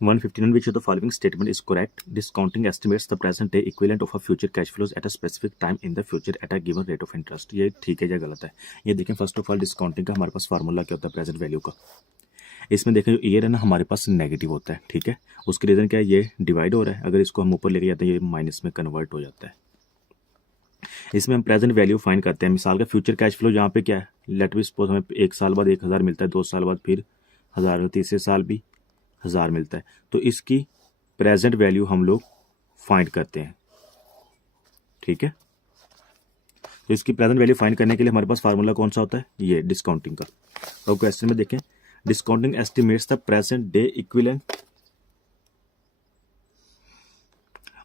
159 which of the following statement is correct? Discounting estimates the present day equivalent of a future cash flows at a specific time in the future at a given rate of interest. ये ठीक है या गलत है? ये देखें, first of all discounting का हमारे पास फार्मूला क्या होता है प्रेजेंट वैल्यू का। इसमें देखें जो ईयर है ना हमारे पास नेगेटिव होता है, ठीक है। उसकी रीज़न क्या है, ये डिवाइड हो रहा है, अगर इसको हम ऊपर लेके जाते हैं ये माइनस में कन्वर्ट हो जाता है। इसमें हम प्रेजेंट वैल्यू फाइंड करते हैं। मिसाल का फ्यूचर कैश फ्लो यहाँ पे क्या है, लेट बी सपोज हमें 1 साल बाद 1000 मिलता है, 2 साल बाद फिर 1000, तीसरे साल भी 1000 मिलता है, तो इसकी प्रेजेंट वैल्यू हम लोग फाइंड करते हैं, ठीक है। तो इसकी प्रेजेंट वैल्यू फाइंड करने के लिए हमारे पास फार्मूला कौन सा होता है, ये डिस्काउंटिंग का। तो क्वेश्चन में देखें, discounting estimates the present day equivalent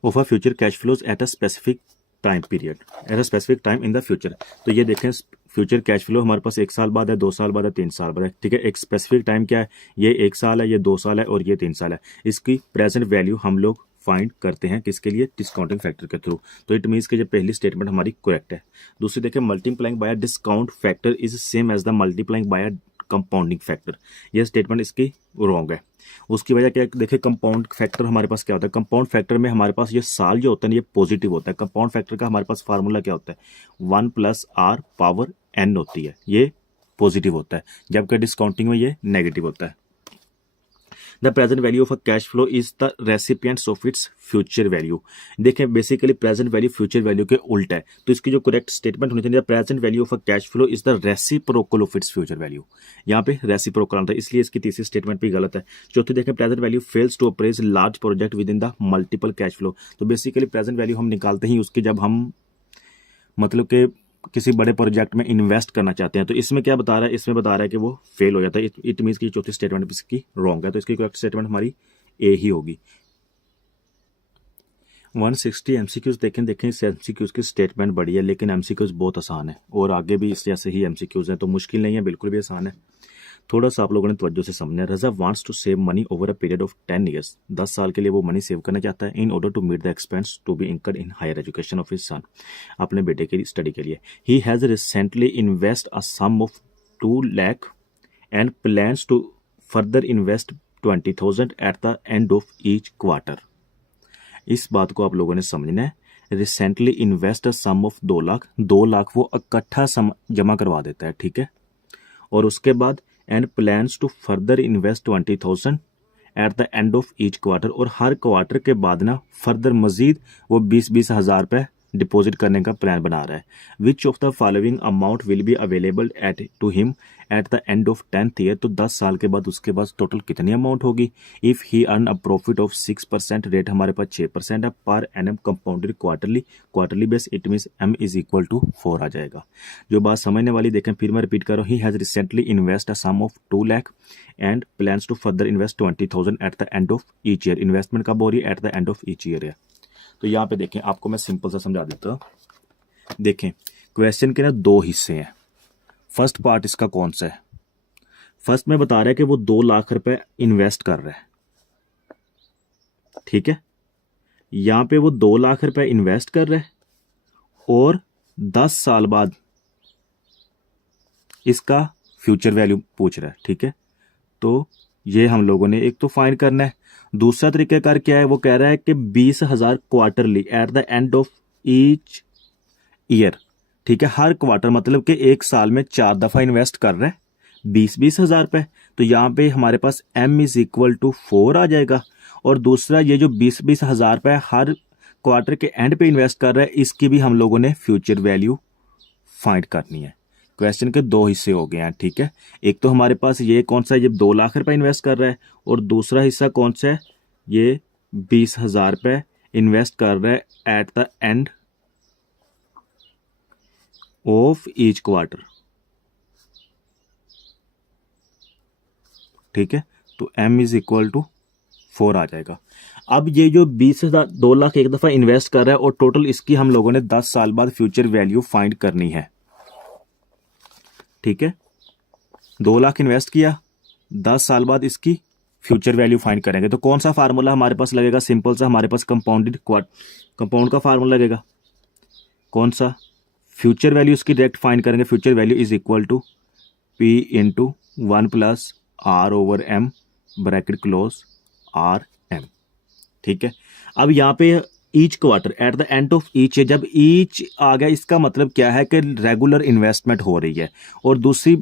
of a future cash flows at a specific time period, at a specific time in the future. तो ये देखें फ्यूचर कैश फ्लो हमारे पास 1 साल बाद है, 2 साल बाद है, 3 साल बाद है, ठीक है। एक स्पेसिफिक टाइम क्या है, ये 1 साल है, ये 2 साल है और ये 3 साल है। इसकी प्रेजेंट वैल्यू हम लोग फाइंड करते हैं किसके लिए, डिस्काउंटिंग फैक्टर के थ्रू। तो इट मीन्स कि जो पहली स्टेटमेंट हमारी करेक्ट है। दूसरी देखें, multiplying by discount factor is same as the multiplying by compounding factor, यह स्टेटमेंट इसकी रॉन्ग है। उसकी वजह क्या है, देखिए कंपाउंड फैक्टर हमारे पास क्या होता है, कंपाउंड फैक्टर में हमारे पास ये साल जो होता है ये पॉजिटिव होता है। कंपाउंड फैक्टर का हमारे पास फार्मूला क्या होता है, 1 + r पावर n होती है, ये पॉजिटिव होता है, जबकि डिस्काउंटिंग में ये नेगेटिव होता है। The present value of a cash flow is the recipients of its future value. देखें basically present value future value के उल्ट है, तो इसकी जो करेक्ट स्टेटमेंट होनी चाहिए, present value of a cash flow is the reciprocal of its future value. यहाँ पे रेसिप्रोकल आता है, इसलिए इसकी तीसरी स्टेटमेंट भी गलत है। चौथी देखें, present value fails to appraise large project within the multiple cash flow. तो बेसिकली प्रेजेंट वैल्यू हम निकालते ही उसकी जब हम मतलब कि किसी बड़े प्रोजेक्ट में इन्वेस्ट करना चाहते हैं। तो इसमें क्या बता रहा है, इसमें बता रहा है कि वो फेल हो जाता है। इट मीन्स की चौथी स्टेटमेंट इसकी रॉन्ग है, तो इसकी करेक्ट स्टेटमेंट हमारी ए ही होगी। 160 एमसीक्यूज देखें इस एमसीक्यूज की स्टेटमेंट बड़ी है, लेकिन एमसीक्यूज बहुत आसान है और आगे भी इस जैसे ही एमसीक्यूज हैं, तो मुश्किल नहीं है, बिल्कुल भी आसान है। थोड़ा सा आप लोगों ने तवज्जो से समझना है। Raza wants to save money over a period of 10 years, 10 साल के लिए वो मनी सेव करना चाहता है, in order to meet the expense to be incurred in higher education of his son, अपने बेटे की स्टडी के लिए। He has recently invest a sum of 2 lakh and plans to further invest 20,000 at the end of each quarter. इस बात को आप लोगों ने समझना है। Recently invest a sum of 2 lakh, 2 lakh वो इकट्ठा जमा करवा देता है, ठीक है। और उसके बाद and plans to further invest 20,000 at the end of each quarter, और हर क्वार्टर के बाद ना फर्दर मजीद वो 20-20 हज़ार रुपये डिपॉजिट करने का प्लान बना रहा है। Which of the following amount will be available at to him at the end of 10th year. तो 10 साल के बाद उसके पास टोटल कितनी अमाउंट होगी। If he earn a profit of 6%, rate हमारे पास 6% है, per annum compounded quarterly base, it means m is equal to 4 आ जाएगा। जो बात समझने वाली देखें, फिर मैं रिपीट कर रहा हूँ। He has recently invest a sum of 2 lakh and plans to further invest 20,000 at the end of each year. Investment कब हो रही है, at the end of each year है। तो यहाँ पे देखें, आपको मैं सिंपल सा समझा देता हूँ। देखें क्वेश्चन के ना 2 हिस्से हैं। फर्स्ट पार्ट इसका कौन सा है, फर्स्ट में बता रहा है कि वो 2 लाख रुपए इन्वेस्ट कर रहा है, ठीक है। यहां पे वो 2 लाख रुपए इन्वेस्ट कर रहा है और 10 साल बाद इसका फ्यूचर वैल्यू पूछ रहा है, ठीक है। तो ये हम लोगों ने एक तो फाइंड करना है। दूसरा तरीकेकार क्या है, वो कह रहा है कि 20,000 quarterly eight the end of each year, ठीक है। हर क्वार्टर मतलब कि 1 साल में 4 दफा इन्वेस्ट कर रहा है 20-20 हज़ार रुपये। तो यहाँ पे हमारे पास m इज इक्वल टू 4 आ जाएगा। और दूसरा ये जो 20-20 हज़ार रुपये हर क्वार्टर के एंड पे इन्वेस्ट कर रहा है, इसकी भी हम लोगों ने फ्यूचर वैल्यू फाइंड करनी है। क्वेश्चन के 2 हिस्से हो गए हैं, ठीक है। एक तो हमारे पास ये कौन सा है, ये 2 लाख रुपए इन्वेस्ट कर रहा है, और दूसरा हिस्सा कौन सा है, ये 20,000 रुपये इन्वेस्ट कर रहा है at the end of each quarter, ठीक है। तो m इज इक्वल टू 4 आ जाएगा। अब ये जो 20,000 2 लाख एक दफा इन्वेस्ट कर रहा है, और टोटल इसकी हम लोगों ने 10 साल बाद फ्यूचर वैल्यू फाइंड करनी है, ठीक है। 2 लाख इन्वेस्ट किया, 10 साल बाद इसकी फ्यूचर वैल्यू फाइंड करेंगे। तो कौन सा फार्मूला हमारे पास लगेगा, सिंपल सा, हमारे पास कंपाउंड का फार्मूला लगेगा। कौन सा, फ्यूचर वैल्यू इसकी डायरेक्ट फाइंड करेंगे। Future value is equal to p into 1 + r/m bracket close R M. ठीक है, अब यहाँ पे each quarter at the end of each, जब ईच आ गया इसका मतलब क्या है कि रेगुलर इन्वेस्टमेंट हो रही है। और दूसरी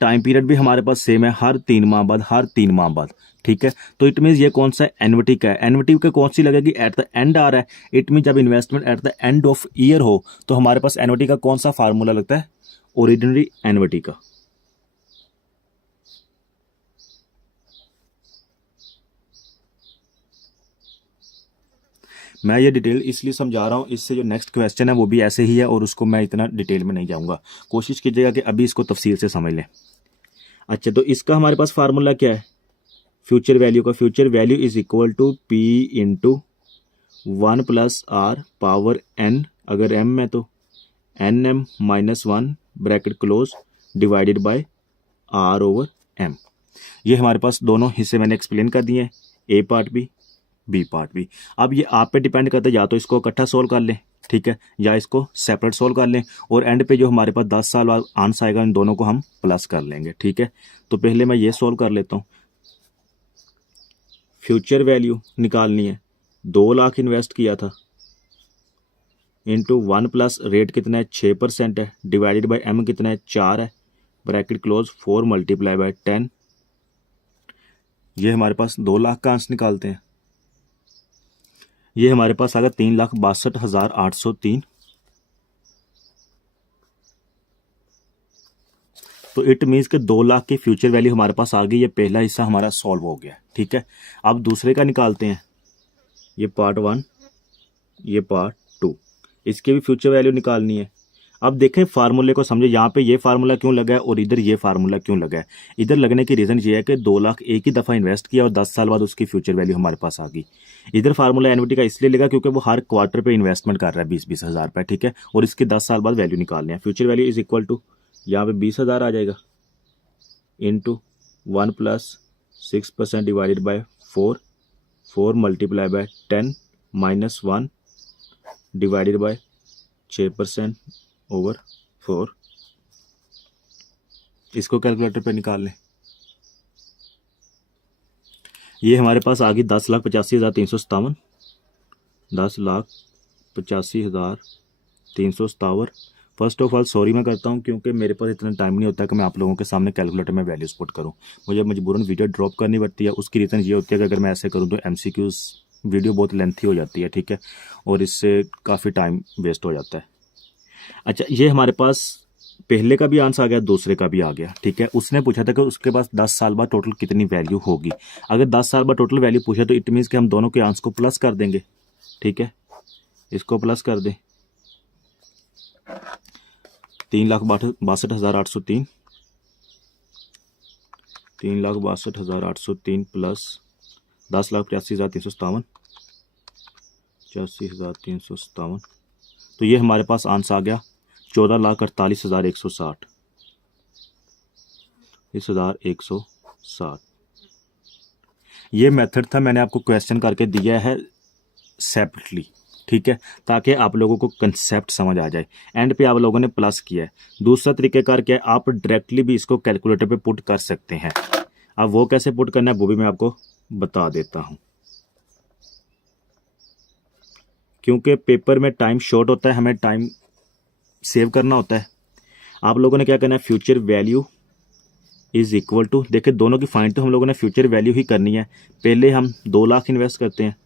टाइम पीरियड भी हमारे पास सेम है, हर 3 माह बाद, हर 3 माह बाद। ठीक है, तो इट मीन ये कौन सा एनविटी का है, एनविटी का कौन सी लगेगी, एट द एंड आ रहा है। इट मीन जब investment at the end of year हो तो हमारे पास एनविटी का कौन सा फार्मूला लगता है, ओरिजिनरी एनविटी का। मैं ये डिटेल इसलिए समझा रहा हूँ, इससे जो नेक्स्ट क्वेश्चन है वो भी ऐसे ही है और उसको मैं इतना डिटेल में नहीं जाऊँगा। कोशिश कीजिएगा कि अभी इसको तफसील से समझ लें। अच्छा, तो इसका हमारे पास फार्मूला क्या है फ्यूचर वैल्यू का, future value is equal to P into 1 plus R power N, अगर एम है तो N M minus 1 bracket close divided by R over M. ये हमारे पास दोनों हिस्से मैंने एक्सप्लेन कर दिए हैं, ए पार्ट भी बी पार्ट भी। अब ये आप पे डिपेंड करता है, या तो इसको इकट्ठा सोल्व कर लें, ठीक है, या इसको सेपरेट सोल्व कर लें, और एंड पे जो हमारे पास 10 साल बाद आंसर आएगा इन दोनों को हम प्लस कर लेंगे। ठीक है, तो पहले मैं ये सोल्व कर लेता हूँ। फ्यूचर वैल्यू निकालनी है, 2 लाख इन्वेस्ट किया था, इंटू 1 प्लस रेट कितना है 6% है, डिवाइडेड बाई एम कितना है 4 है, ब्रैकेट क्लोज 4 मल्टीप्लाई बाई 10। ये हमारे पास 2 लाख का आंसर निकालते हैं। ये हमारे पास आ गया 3,62,803। तो इट मीन्स कि 2 लाख की फ्यूचर वैल्यू हमारे पास आ गई। ये पहला हिस्सा हमारा सॉल्व हो गया। ठीक है, अब दूसरे का निकालते हैं। ये पार्ट 1, ये पार्ट 2, इसकी भी फ्यूचर वैल्यू निकालनी है। अब देखें फार्मूले को समझे, यहाँ पे ये फार्मूला क्यों लगा है और इधर ये फार्मूला क्यों लगा है। इधर लगने की रीज़न ये है कि 2 लाख एक ही दफ़ा इन्वेस्ट किया और 10 साल बाद उसकी फ्यूचर वैल्यू हमारे पास आ गई। इधर फार्मूला एनविटी का इसलिए लगा क्योंकि वो हर क्वार्टर पे इन्वेस्टमेंट कर रहा है 20-20 हज़ार रुपये। ठीक है, और इसके 10 साल बाद वैल्यू निकालनी है। Future value is equal to, यहाँ पे 20,000 आ जाएगा, into 1 plus 6% divided by 4 multiply by 10 minus 1 divided by 6% over 4। इसको कैलकुलेटर पे निकाल लें। ये हमारे पास आ गई 10,85,357, 10,85,357। फर्स्ट ऑफ ऑल सॉरी मैं करता हूँ क्योंकि मेरे पास इतना टाइम नहीं होता कि मैं आप लोगों के सामने कैलकुलेटर में वैल्यूज पुट करूँ। मुझे मजबूरन वीडियो ड्रॉप करनी पड़ती है। उसकी रीज़न ये होती है कि अगर मैं ऐसे करूँ तो MCQs वीडियो बहुत लेंथी हो जाती है। ठीक है, और इससे काफ़ी टाइम वेस्ट हो जाता है। अच्छा, ये हमारे पास पहले का भी आंसर आ गया, दूसरे का भी आ गया। ठीक है, उसने पूछा था कि उसके पास 10 साल बाद टोटल कितनी वैल्यू होगी। अगर 10 साल बाद टोटल वैल्यू पूछा तो इट मीन्स कि हम दोनों के आंसर को प्लस कर देंगे। ठीक है, इसको प्लस कर दें, 3,62,803, 3,62,803 प्लस 10,85,357, 85,357। तो ये हमारे पास आंसर आ गया 14,48,160, 1,160। ये मेथड था, मैंने आपको क्वेश्चन करके दिया है सेपरेटली। ठीक है, ताकि आप लोगों को कंसेप्ट समझ आ जाए। एंड पे आप लोगों ने प्लस किया है। दूसरा तरीकेकार क्या है, आप डायरेक्टली भी इसको कैलकुलेटर पे पुट कर सकते हैं। अब वो कैसे पुट करना है वो भी मैं आपको बता देता हूं, क्योंकि पेपर में टाइम शॉर्ट होता है, हमें टाइम सेव करना होता है। आप लोगों ने क्या करना है, future value is equal to, देखिए दोनों की फाइंड तो हम लोगों ने फ्यूचर वैल्यू ही करनी है। पहले हम 2 लाख इन्वेस्ट करते हैं,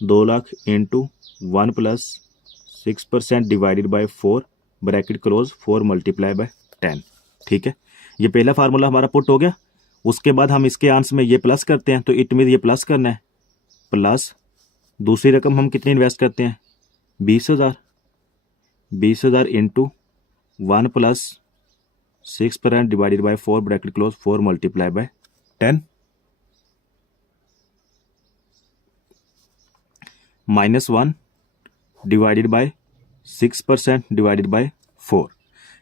2 lakh into 1 plus 6% divided by 4 bracket close 4 multiply by 10। ठीक है, ये पहला फार्मूला हमारा पुट हो गया। उसके बाद हम इसके आंसर में ये प्लस करते हैं, तो इट मीन ये प्लस करना है, प्लस दूसरी रकम हम कितनी इन्वेस्ट करते हैं 20,000, 20,000 into 1 plus 6% divided by 4 bracket close 4 multiply by 10 minus 1 divided by 6% divided by 4।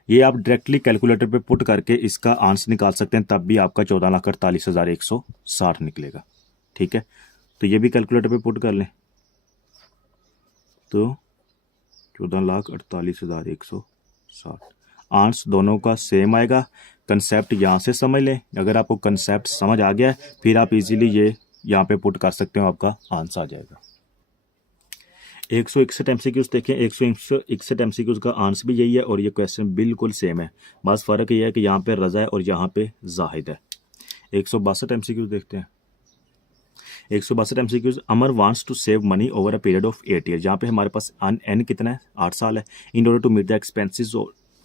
ये आप डायरेक्टली कैलकुलेटर पे पुट करके इसका आंसर निकाल सकते हैं, तब भी आपका 14,48,160 निकलेगा। ठीक है, तो ये भी कैलकुलेटर पे पुट कर लें, तो 14,48,160। आंसर दोनों का सेम आएगा। कंसेप्ट यहाँ से समझ लें, अगर आपको कंसेप्ट समझ आ गया है फिर आप इजीली ये यहाँ पे पुट कर सकते हो, आपका आंसर आ जाएगा। 161 एमसीक्यूज देखें, 161 एमसीक्यूज का आंसर भी यही है और ये क्वेश्चन बिल्कुल सेम है, बस फ़र्क ये है कि यहाँ पे रज़ा है और यहाँ पे जाहिद है। 162 एमसीक्यूज देखते हैं। 162 MCQs, Amar wants to save money over a period of 8 year. जहाँ पे हमारे पास एन कितना है, 8 साल है। In order to meet the expenses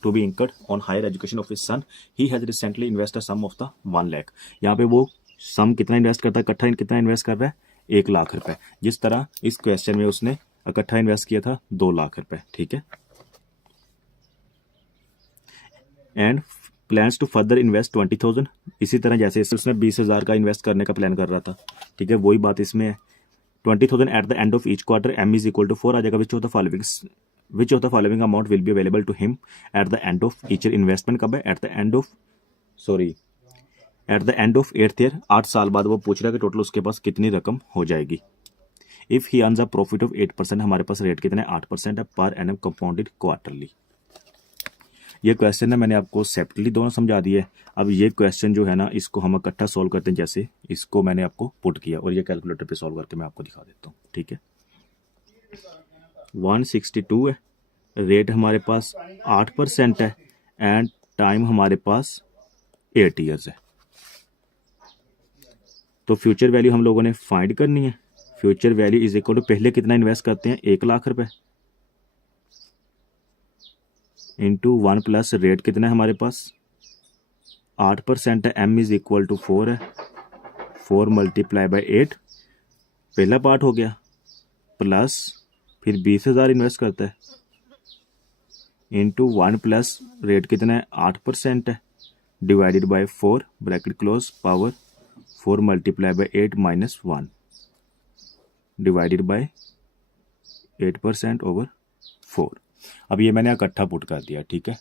to be incurred on higher education of his son, he has recently invest a sum of the 1 lakh. यहाँ पे वो सम कितना इन्वेस्ट करता है, इकट्ठा कितना इन्वेस्ट कर रहा है, 1 लाख रुपए। जिस तरह इस क्वेश्चन में उसने इकट्ठा इन्वेस्ट किया था 2 लाख रुपए, ठीक है। And plans to further invest 20,000, इसी तरह जैसे उसने 20,000 का इन्वेस्ट करने का प्लान कर रहा था, ठीक है, वही बात इसमें है। 20,000 at the end of each quarter, M is equal to 4 आ जाएगा। Which of the following amount will be available to him at the end of each year. Investment कब है, at the end of 8th year, 8 साल बाद वो पूछ रहा है कि टोटल उसके पास कितनी रकम हो जाएगी। If he earns a profit of 8%, हमारे पास रेट कितना है, 8% है पर एनम कंपाउंडेड क्वार्टरली। ये क्वेश्चन है मैंने आपको सेपरेटली दोनों समझा दिए। अब ये क्वेश्चन जो है ना, इसको हम इकट्ठा सॉल्व करते हैं, जैसे इसको मैंने आपको पुट किया और ये कैलकुलेटर पे सॉल्व करके मैं आपको दिखा देता हूँ, ठीक है। 162 है, रेट हमारे पास 8% है एंड टाइम हमारे पास 8 ईयर्स है। तो फ्यूचर वैल्यू हम लोगों ने फाइंड करनी है। Future value is equal to, पहले कितना इन्वेस्ट करते हैं, 1 लाख रुपए इंटू 1 प्लस रेट कितना है हमारे पास, 8% है, एम इज इक्वल टू 4 है, 4 मल्टीप्लाई बाई 8 पहला पार्ट हो गया, प्लस फिर 20,000 इन्वेस्ट करता है इंटू 1 प्लस रेट कितना है, 8% है, divided by 4 bracket close power 4 multiply by 8 minus 1 divided by 8% over 4। अब ये मैंने इकट्ठा पुट कर दिया, ठीक है।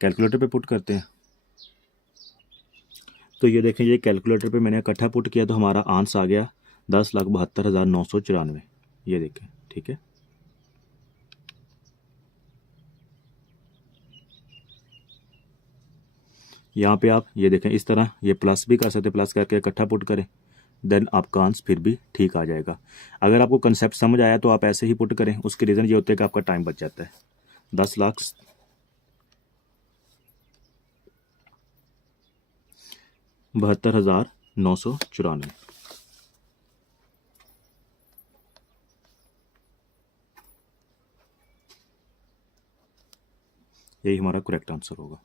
कैलकुलेटर पे पुट करते हैं। तो ये देखें, ये कैलकुलेटर पे मैंने इकट्ठा पुट किया तो हमारा आंसर आ गया 10,72,994। ये देखें, ठीक है। यहाँ पे आप ये देखें, इस तरह ये प्लस भी कर सकते, प्लस करके इकट्ठा पुट करें, देन आपका आंसर फिर भी ठीक आ जाएगा। अगर आपको कंसेप्ट समझ आया तो आप ऐसे ही पुट करें। उसके रीज़न ये होते हैं कि आपका टाइम बच जाता है। 10,72,994, यही हमारा करेक्ट आंसर होगा।